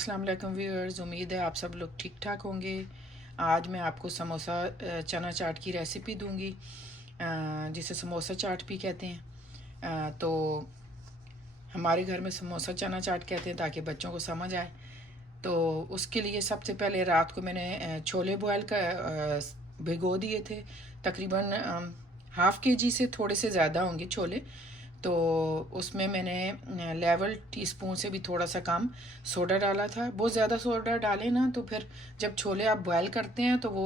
अस्सलाम वालेकुम व्यूअर्स, उम्मीद है आप सब लोग ठीक ठाक होंगे। आज मैं आपको समोसा चना चाट की रेसिपी दूंगी, जिसे समोसा चाट भी कहते हैं। तो हमारे घर में समोसा चना चाट कहते हैं ताकि बच्चों को समझ आए। तो उसके लिए सबसे पहले रात को मैंने छोले बॉयल का भिगो दिए थे। तकरीबन हाफ़ के जी से थोड़े से ज़्यादा होंगे छोले। तो उसमें मैंने लेवल टीस्पून से भी थोड़ा सा कम सोडा डाला था। बहुत ज़्यादा सोडा डालें ना तो फिर जब छोले आप बॉयल करते हैं तो वो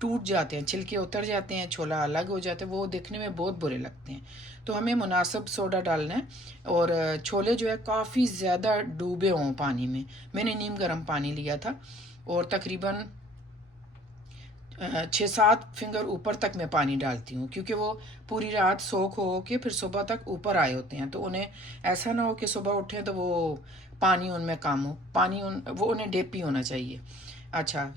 टूट जाते हैं, छिलके उतर जाते हैं, छोला अलग हो जाता है, वो देखने में बहुत बुरे लगते हैं। तो हमें मुनासिब सोडा डालना है। और छोले जो है काफ़ी ज़्यादा डूबे हों पानी में। मैंने नीम गर्म पानी लिया था और तकरीबन 6-7 फिंगर ऊपर तक मैं पानी डालती हूँ, क्योंकि वो पूरी रात सोख हो के फिर सुबह तक ऊपर आए होते हैं। तो उन्हें ऐसा ना हो कि सुबह उठें तो वो पानी उनमें कम हो, वो उन्हें डेपी होना चाहिए। अच्छा,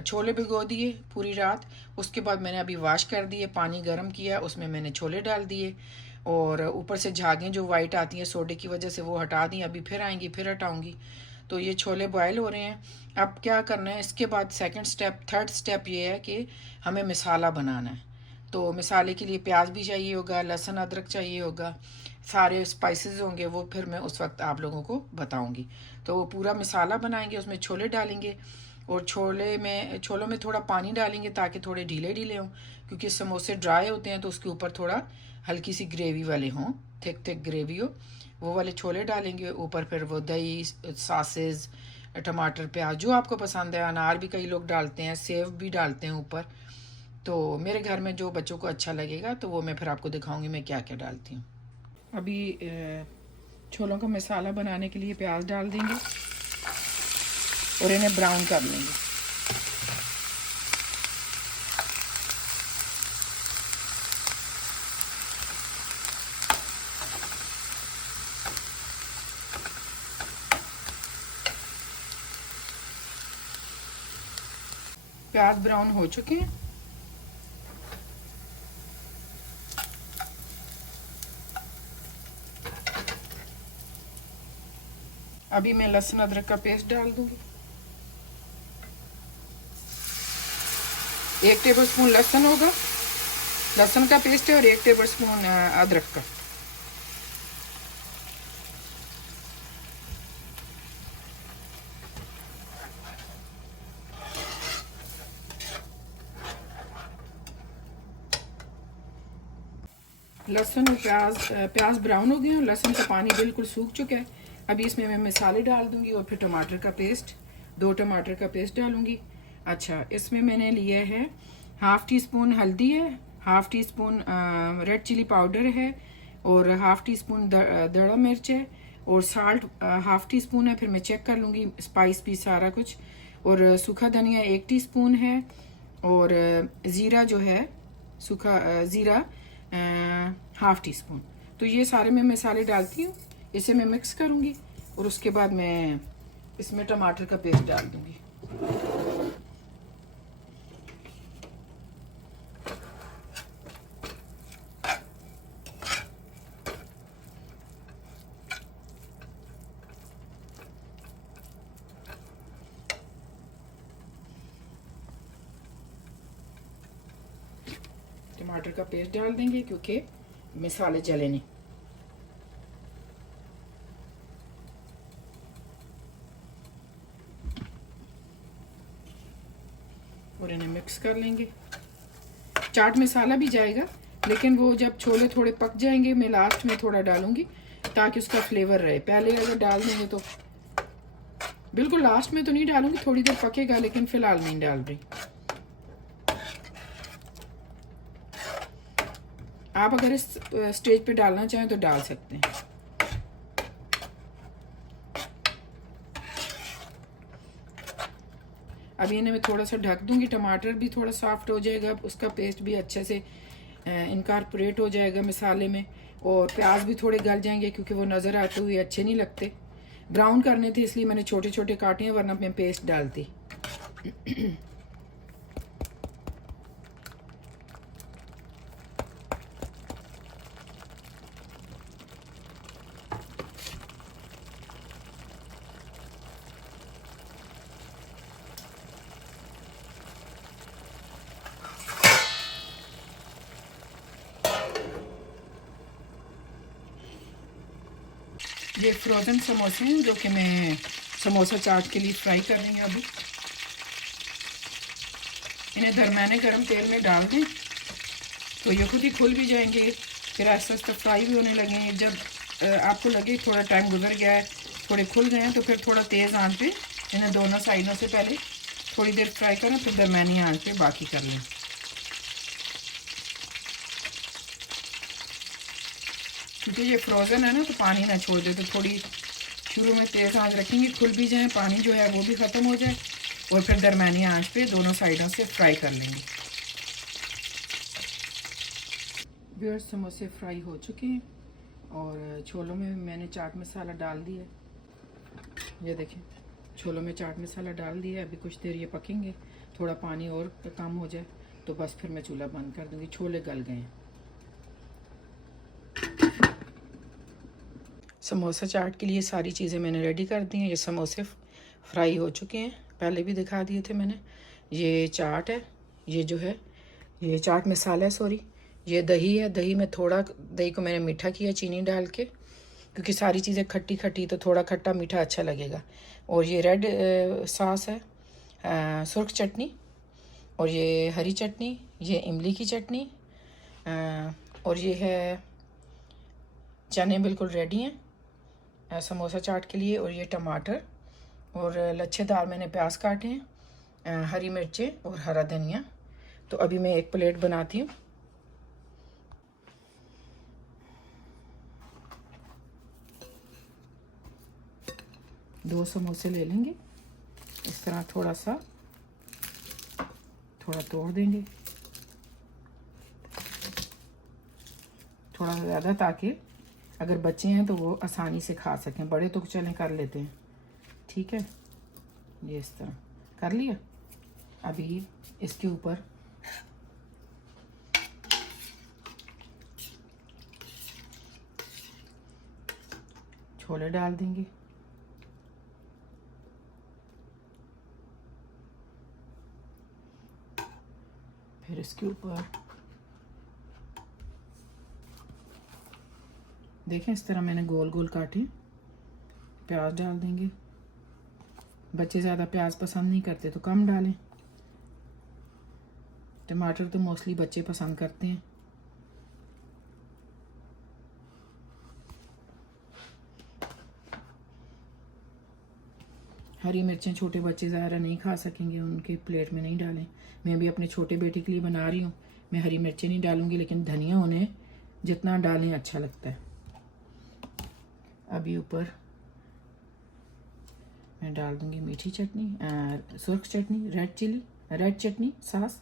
छोले भिगो दिए पूरी रात। उसके बाद मैंने अभी वॉश कर दिए, पानी गर्म किया, उसमें मैंने छोले डाल दिए और ऊपर से झागें जो वाइट आती हैं सोडे की वजह से वो हटा दी। अभी फिर आएंगी, फिर हटाऊंगी। तो ये छोले बॉयल हो रहे हैं। अब क्या करना है, इसके बाद थर्ड स्टेप ये है कि हमें मसाला बनाना है। तो मसाले के लिए प्याज भी चाहिए होगा, लहसुन अदरक चाहिए होगा, सारे स्पाइसेस होंगे, वो फिर मैं उस वक्त आप लोगों को बताऊंगी। तो वो पूरा मसाला बनाएंगे, उसमें छोले डालेंगे और छोलों में थोड़ा पानी डालेंगे ताकि थोड़े ढीले ढीले हों, क्योंकि समोसे ड्राई होते हैं तो उसके ऊपर थोड़ा हल्की सी ग्रेवी वाले हों, थिक थिक ग्रेवी हो। वो वाले छोले डालेंगे ऊपर, फिर वो दही, सॉसेज, टमाटर, प्याज जो आपको पसंद है। अनार भी कई लोग डालते हैं, सेव भी डालते हैं ऊपर। तो मेरे घर में जो बच्चों को अच्छा लगेगा तो वो मैं फिर आपको दिखाऊंगी मैं क्या क्या डालती हूँ। अभी छोलों का मसाला बनाने के लिए प्याज डाल देंगे और इन्हें ब्राउन कर लेंगे। प्याज ब्राउन हो चुके हैं। अभी मैं लहसुन अदरक का पेस्ट डाल दूंगी। 1 टेबल स्पून लहसुन होगा, लहसुन का पेस्ट है, और 1 टेबल स्पून अदरक का। लहसुन और प्याज ब्राउन हो गए हैं, लहसुन का पानी बिल्कुल सूख चुका है। अभी इसमें मैं मसाले डाल दूंगी और फिर टमाटर का पेस्ट, 2 टमाटर का पेस्ट डालूंगी। अच्छा, इसमें मैंने लिया है हाफ़ टी स्पून हल्दी है, half teaspoon red chilli powder है, और हाफ़ टी स्पून दड़ा मिर्च है, और साल्ट हाफ़ टी स्पून है। फिर मैं चेक कर लूँगी स्पाइस भी सारा कुछ। और सूखा धनिया 1 टीस्पून है, और ज़ीरा जो है, सूखा ज़ीरा हाफ़ टी स्पून। तो ये सारे मैं मसाले डालती हूँ, इसे मैं मिक्स करूँगी और उसके बाद मैं इसमें टमाटर का पेस्ट डाल दूँगी। टमाटर का पेस्ट डाल देंगे क्योंकि मसाले जले नहीं। और इन्हें मिक्स कर लेंगे। चाट मसाला भी जाएगा, लेकिन वो जब छोले थोड़े पक जाएंगे मैं लास्ट में थोड़ा डालूंगी ताकि उसका फ्लेवर रहे। पहले अगर डाल देंगे तो बिल्कुल लास्ट में तो नहीं डालूंगी, थोड़ी देर पकेगा, लेकिन फिलहाल नहीं डाल रही। आप अगर इस स्टेज पे डालना चाहें तो डाल सकते हैं। अभी इन्हें मैं थोड़ा सा ढक दूंगी, टमाटर भी थोड़ा सॉफ्ट हो जाएगा, उसका पेस्ट भी अच्छे से इनकॉर्पोरेट हो जाएगा मसाले में, और प्याज भी थोड़े गल जाएंगे क्योंकि वो नज़र आते हुए अच्छे नहीं लगते। ब्राउन करने थे इसलिए मैंने छोटे छोटे काटे हैं, वरना मैं पेस्ट डालती। ये फ्रोज़न समोसे हैं जो कि मैं समोसा चाट के लिए फ्राई कर रही हूँ अभी। इन्हें दरमियाने गर्म तेल में डाल दें तो ये खुद ही खुल भी जाएंगे, फिर आहिस्ता आहिस्ता फ्राई भी होने लगेंगे। जब आपको लगे थोड़ा टाइम गुजर गया है, थोड़े खुल गए हैं, तो फिर थोड़ा तेज़ आंच पे इन्हें दोनों साइडों से पहले थोड़ी देर फ्राई करें, फिर दरमियानी आंच पे बाकी कर लें। क्योंकि ये फ्रोज़न है ना, तो पानी ना छोड़ दे, तो थोड़ी शुरू में तेज़ आंच रखेंगे, खुल भी जाए, पानी जो है वो भी ख़त्म हो जाए, और फिर दरमियानी आंच पे दोनों साइडों से फ्राई कर लेंगे। व्यूअर्स, समोसे फ्राई हो चुके हैं और छोलों में मैंने चाट मसाला डाल दिया है। ये देखें, छोलों में चाट मसाला डाल दिया है। अभी कुछ देर ये पकेंगे, थोड़ा पानी और कम हो जाए तो बस फिर मैं चूल्हा बंद कर दूँगी। छोले गल गए हैं। समोसा चाट के लिए सारी चीज़ें मैंने रेडी कर दी हैं। ये समोसे फ्राई हो चुके हैं, पहले भी दिखा दिए थे मैंने। ये चाट है, ये जो है ये चाट मसाला है, सॉरी। ये दही है, दही में थोड़ा दही को मैंने मीठा किया चीनी डाल के, क्योंकि सारी चीज़ें खट्टी खट्टी तो थोड़ा खट्टा मीठा अच्छा लगेगा। और ये रेड सॉस है, सुर्ख चटनी, और ये हरी चटनी, ये इमली की चटनी, और ये है चने बिल्कुल रेडी हैं समोसा चाट के लिए। और ये टमाटर और लच्छेदार मैंने प्याज काटे हैं, हरी मिर्चें और हरा धनिया। तो अभी मैं एक प्लेट बनाती हूँ। दो समोसे ले लेंगे, इस तरह थोड़ा सा थोड़ा तोड़ देंगे, थोड़ा ज़्यादा, ताकि अगर बच्चे हैं तो वो आसानी से खा सकें। बड़े तो चलें कर लेते हैं, ठीक है। ये इस तरह कर लिया। अभी इसके ऊपर छोले डाल देंगे, फिर इसके ऊपर देखें इस तरह मैंने गोल गोल काटे, प्याज डाल देंगे। बच्चे ज़्यादा प्याज पसंद नहीं करते तो कम डालें। टमाटर तो मोस्टली बच्चे पसंद करते हैं। हरी मिर्चें छोटे बच्चे ज़्यादा नहीं खा सकेंगे, उनके प्लेट में नहीं डालें। मैं भी अपने छोटे बेटे के लिए बना रही हूँ, मैं हरी मिर्चें नहीं डालूँगी, लेकिन धनिया उन्हें जितना डालें अच्छा लगता है। अभी ऊपर मैं डाल दूँगी मीठी चटनी, सुर्ख चटनी, रेड चटनी सॉस,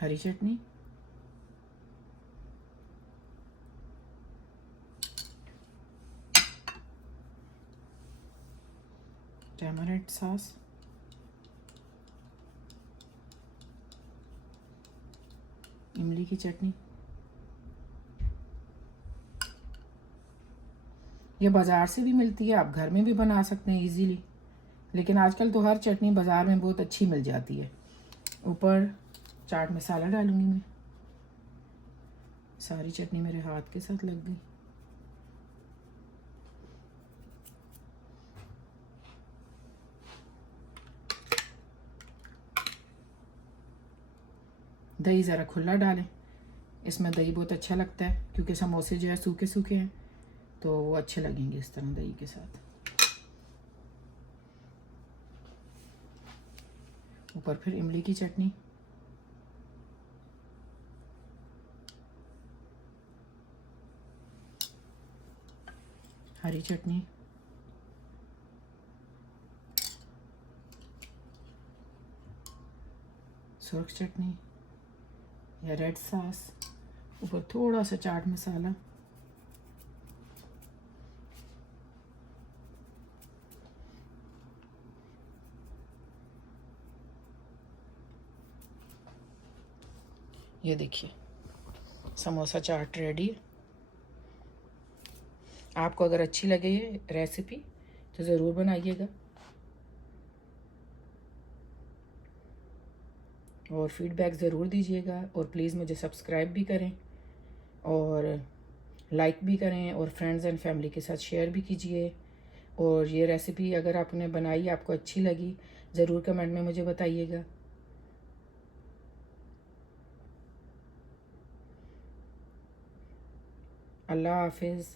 हरी चटनी, टैमरिंड सॉस, इमली की चटनी। ये बाज़ार से भी मिलती है, आप घर में भी बना सकते हैं इजीली, लेकिन आजकल तो हर चटनी बाज़ार में बहुत अच्छी मिल जाती है। ऊपर चाट मसाला डालूंगी मैं। सारी चटनी मेरे हाथ के साथ लग गई। दही ज़रा खुला डालें, इसमें दही बहुत अच्छा लगता है, क्योंकि समोसे जो है सूखे सूखे हैं तो वो अच्छे लगेंगे इस तरह दही के साथ। ऊपर फिर इमली की चटनी, हरी चटनी, सुर्ख चटनी या रेड सॉस, ऊपर थोड़ा सा चाट मसाला, ये देखिए समोसा चाट रेडी है। आपको अगर अच्छी लगे ये रेसिपी तो ज़रूर बनाइएगा। और फीडबैक ज़रूर दीजिएगा, और प्लीज़ मुझे सब्सक्राइब भी करें और लाइक भी करें और फ्रेंड्स एंड फैमिली के साथ शेयर भी कीजिए। और ये रेसिपी अगर आपने बनाई, आपको अच्छी लगी, ज़रूर कमेंट में मुझे बताइएगा। अल्लाह हाफिज़।